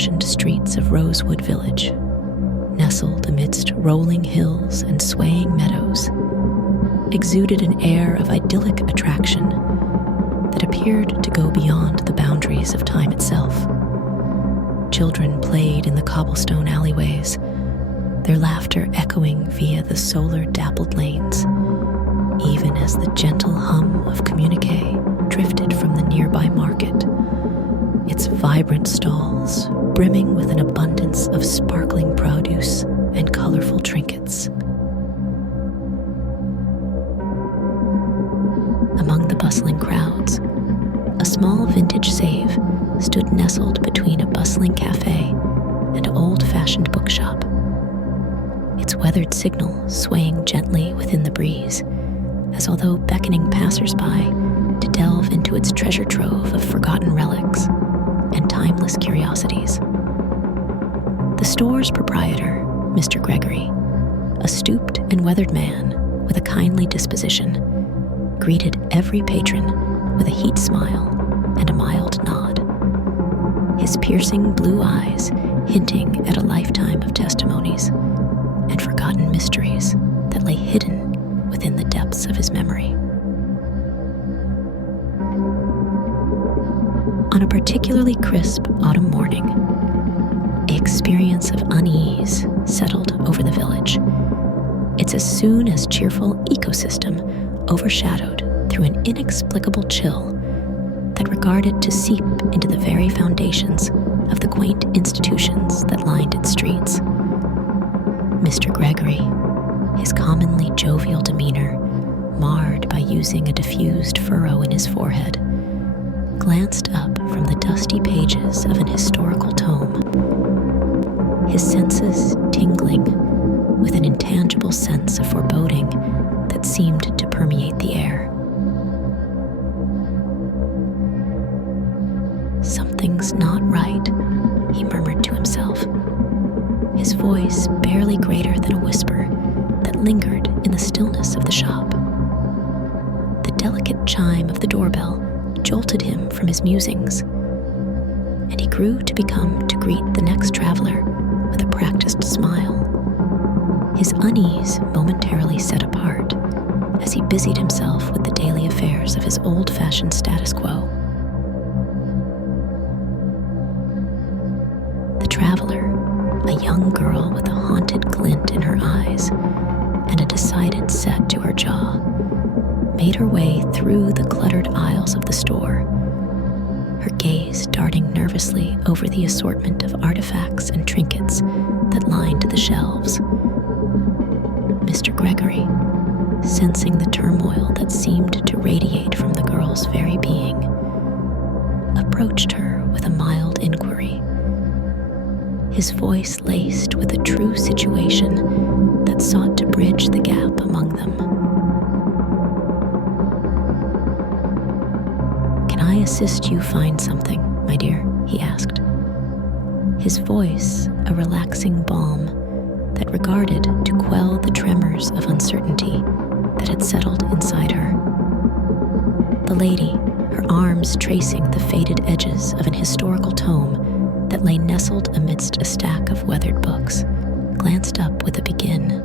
old-fashioned streets of Rosewood Village, nestled amidst rolling hills and swaying meadows, exuded an air of idyllic attraction that appeared to go beyond the boundaries of time itself. Children played in the cobblestone alleyways, their laughter echoing via the solar-dappled lanes, even as the gentle hum of communique drifted from the nearby market, its vibrant stalls brimming with an abundance of sparkling produce and colorful trinkets. Among the bustling crowds, a small vintage save stood nestled between a bustling cafe and an old-fashioned bookshop, its weathered signal swaying gently within the breeze, as although beckoning passers-by to delve into its treasure trove of forgotten relics and timeless curiosities. The store's proprietor, Mr. Gregory, a stooped and weathered man with a kindly disposition, greeted every patron with a heat smile and a mild nod, his piercing blue eyes hinting at a lifetime of testimonies and forgotten mysteries that lay hidden within the depths of his memory. On a particularly crisp autumn morning, an experience of unease settled over the village, its as soon as cheerful ecosystem overshadowed through an inexplicable chill that regarded to seep into the very foundations of the quaint institutions that lined its streets. Mr. Gregory, his commonly jovial demeanor marred by using a diffused furrow in his forehead, glanced up from the dusty pages of an historical tome, his senses tingling with an intangible sense of foreboding that seemed to permeate the air. "Something's not right," he murmured to himself, his voice barely greater than a whisper that lingered in the stillness of the shop. The delicate chime of the doorbell jolted him from his musings, and he grew to greet the next traveler with a practiced smile, his unease momentarily set apart as he busied himself with the daily affairs of his old-fashioned status quo. The traveler, a young girl with a haunted glint in her eyes and a decided set to her jaw, made her way through the cluttered aisles of the store, her gaze darting nervously over the assortment of artifacts and trinkets that lined the shelves. Mr. Gregory, sensing the turmoil that seemed to radiate from the girl's very being, approached her with a mild inquiry, his voice laced with a true situation that sought to bridge the gap among them. "Can I assist you find something, my dear?" he asked, his voice a relaxing balm that regarded to quell the tremors of uncertainty that had settled inside her. The lady, her arms tracing the faded edges of an historical tome that lay nestled amidst a stack of weathered books, glanced up with a begin,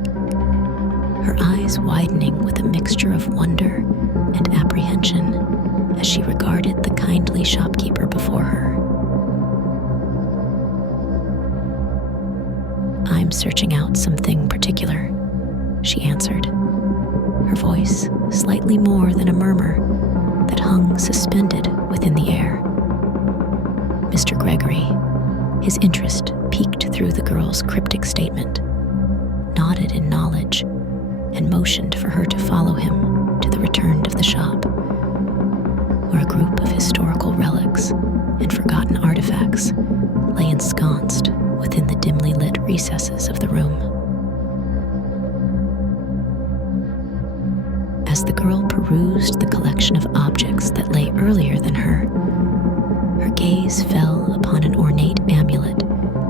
her eyes widening with a mixture of wonder and apprehension as she regarded the kindly shopkeeper before her. "I'm searching out something particular," she answered, her voice slightly more than a murmur that hung suspended within the air. Mr. Gregory, his interest peeked through the girl's cryptic statement, nodded in knowledge, and motioned for her to follow him to the return of the shop, where a group of historical relics and forgotten artifacts lay ensconced within the dimly lit recesses of the room. As the girl perused the collection of objects that lay earlier than her gaze fell upon an ornate amulet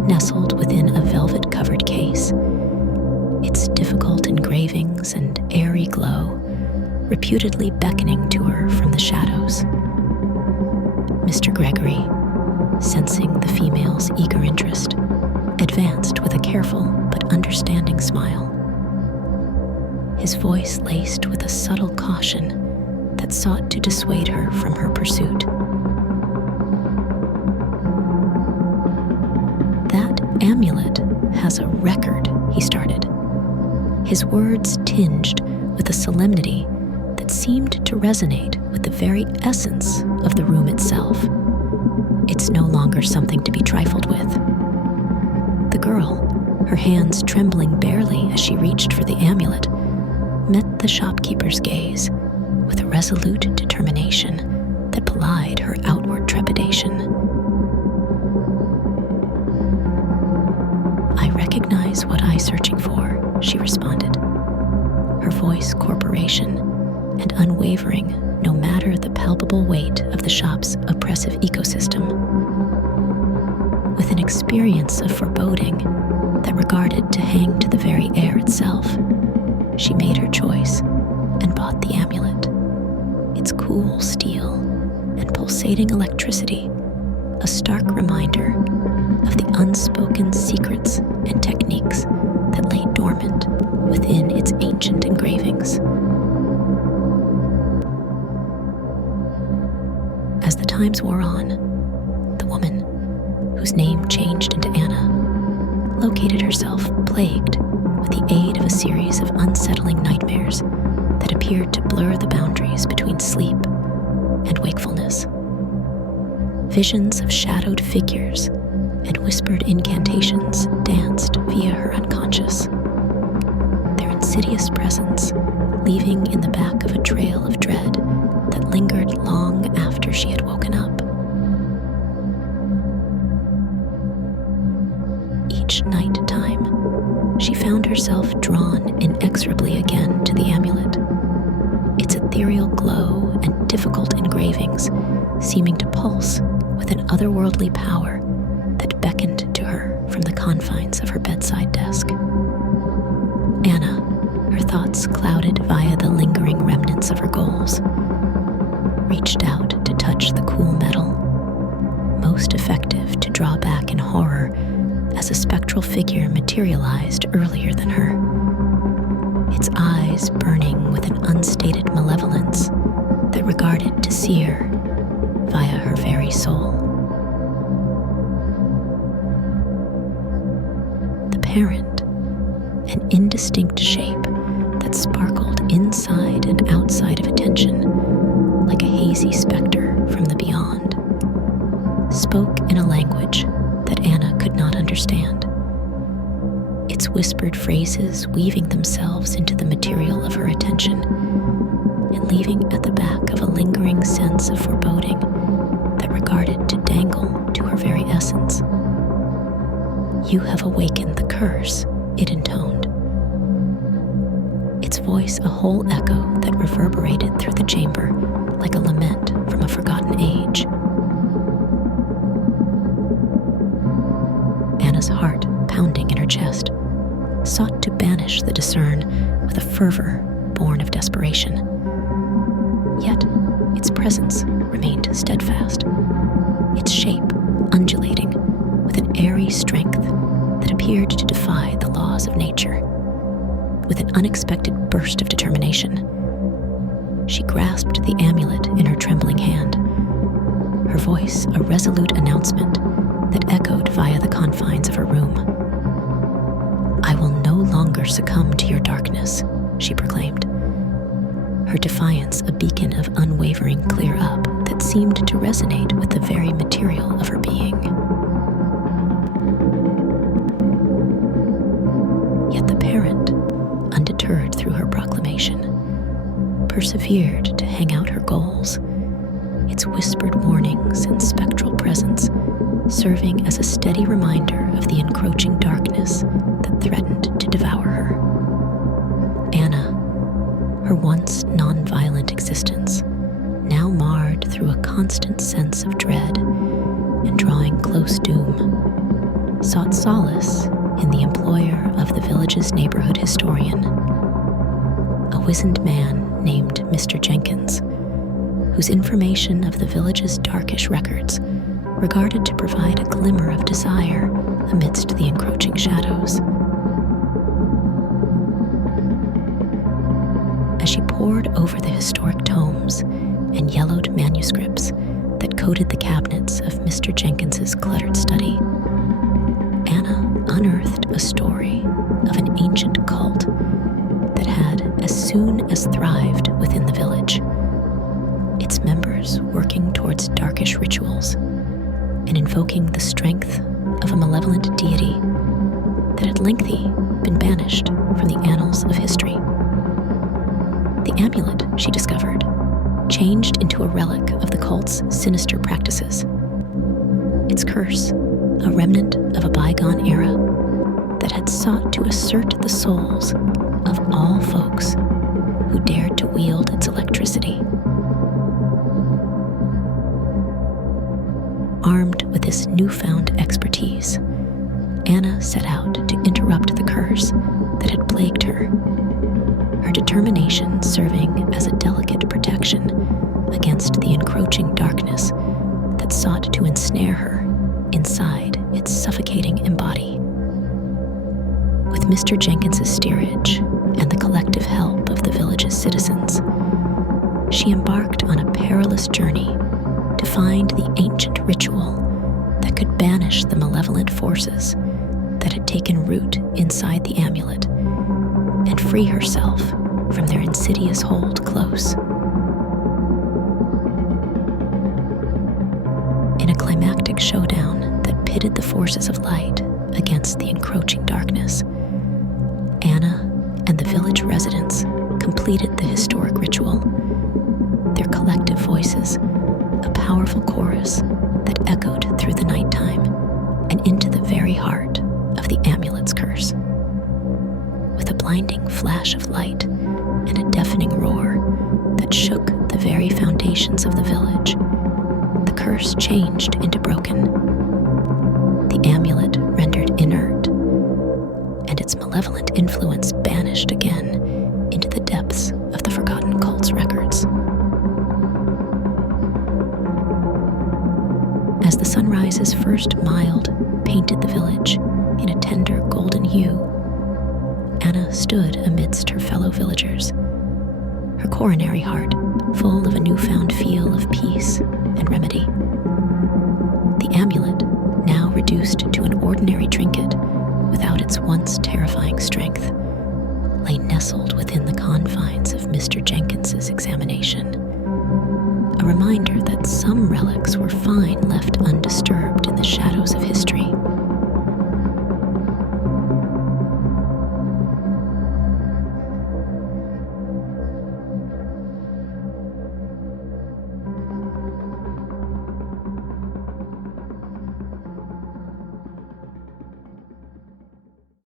nestled within a velvet-covered case, its difficult engravings and airy glow reputedly beckoning to her from the shadows. Mr. Gregory, sensing the female's eager interest, advanced with a careful but understanding smile. His voice laced with a subtle caution that sought to dissuade her from her pursuit. "That amulet has a record," he started, his words tinged with a solemnity that seemed to resonate with the very essence of the room itself. "It's no longer something to be trifled with." The girl, her hands trembling barely as she reached for the amulet, met the shopkeeper's gaze with a resolute determination that belied her outward trepidation. "I recognize what I'm searching for," she responded, her voice corporation and unwavering no matter the palpable weight of the shop's oppressive ecosystem. With an experience of foreboding that regarded to hang to the very air itself, she made her choice and bought the amulet. Its cool steel and pulsating electricity, a stark reminder of the unspoken secrets and techniques that lay dormant within its ancient engravings. As the times wore on, the woman, whose name changed into Anna, located herself plagued with the aid of a series of unsettling nightmares that appeared to blur the boundaries between sleep and wakefulness. Visions of shadowed figures and whispered incantations danced via her unconscious, their insidious presence leaving in the back of a trail of dread that lingered long after she had woken up. Each night time, she found herself drawn inexorably again to the amulet, its ethereal glow and difficult engravings seeming to pulse with an otherworldly power that beckoned to her from the confines of her bedside desk. Anna, her thoughts clouded via the lingering remnants of her goals, reached out to touch the cool metal, most effective to draw back in horror as a spectral figure materialized earlier than her, its eyes burning with an unstated malevolence that regarded to sear via her very soul. The parent, an indistinct shape that sparkled inside and outside of attention like a hazy specter from the beyond, spoke in a language that Anna could not understand, its whispered phrases weaving themselves into the material of her attention and leaving at the back of a lingering sense of foreboding that regarded to dangle to her very essence. "You have awakened the curse," it intoned, its voice a whole echo that reverberated through the chamber like a lament from a forgotten age. Anna's heart, pounding in her chest, sought to banish the discern with a fervor born of desperation. Yet its presence remained steadfast, its shape undulating with an airy strength that appeared to defy the laws of nature. With an unexpected burst of determination, she grasped the amulet in her trembling hand, her voice a resolute announcement that echoed via the confines of her room. "I will no longer succumb to your darkness," she proclaimed, her defiance a beacon of unwavering clear-up that seemed to resonate with the very material of her being. Yet the parent, undeterred through her proclamation, persevered to hang out her goals, its whispered warnings and spectral presence serving as a steady reminder of the encroaching darkness that threatened to devour her. Anna, her once non-violent existence, now marred through a constant sense of dread and drawing close doom, sought solace in the employer of the village's neighborhood historian, a wizened man named Mr. Jenkins, whose information of the village's darkish records regarded to provide a glimmer of desire amidst the encroaching shadows. As she pored over the historic tomes and yellowed manuscripts that coated the cabinets of Mr. Jenkins's cluttered study, Anna unearthed a story of an ancient cult that had as soon as thrived within the village, its members working towards darkish rituals and invoking the strength of a malevolent deity that had lengthy been banished from the annals of history. The amulet, she discovered, changed into a relic of the cult's sinister practices. Its curse, a remnant of a bygone era that had sought to assert the souls of all folks who dared to wield its electricity. Armed with this newfound expertise, Anna set out to interrupt the curse that had plagued her, her determination serving as a delicate protection against the encroaching darkness that sought to ensnare her inside its suffocating embody. With Mr. Jenkins's steerage and the collective help of the village's citizens, she embarked on a perilous journey to find the ancient ritual that could banish the malevolent forces that had taken root inside the amulet and free herself from their insidious hold close. In a climactic showdown that pitted the forces of light against the encroaching darkness, Anna and the village residents completed the historic ritual, their collective voices a powerful chorus that echoed through the nighttime and into the very heart of the amulet's curse. With a blinding flash of light and a deafening roar that shook the very foundations of the village, the curse changed into broken, the amulet rendered inert, and its malevolent influence banished again into the depths of the forgotten cult's records. As the sunrise's first mild painted the village in a tender golden hue, Anna stood amidst her fellow villagers, her coronary heart full of a newfound feel of peace and remedy. The amulet, now reduced to an ordinary trinket without its once terrifying strength, lay nestled within the confines of Mr. Jenkins's examination, a reminder that some relics were fine left undisturbed in the shadows of history.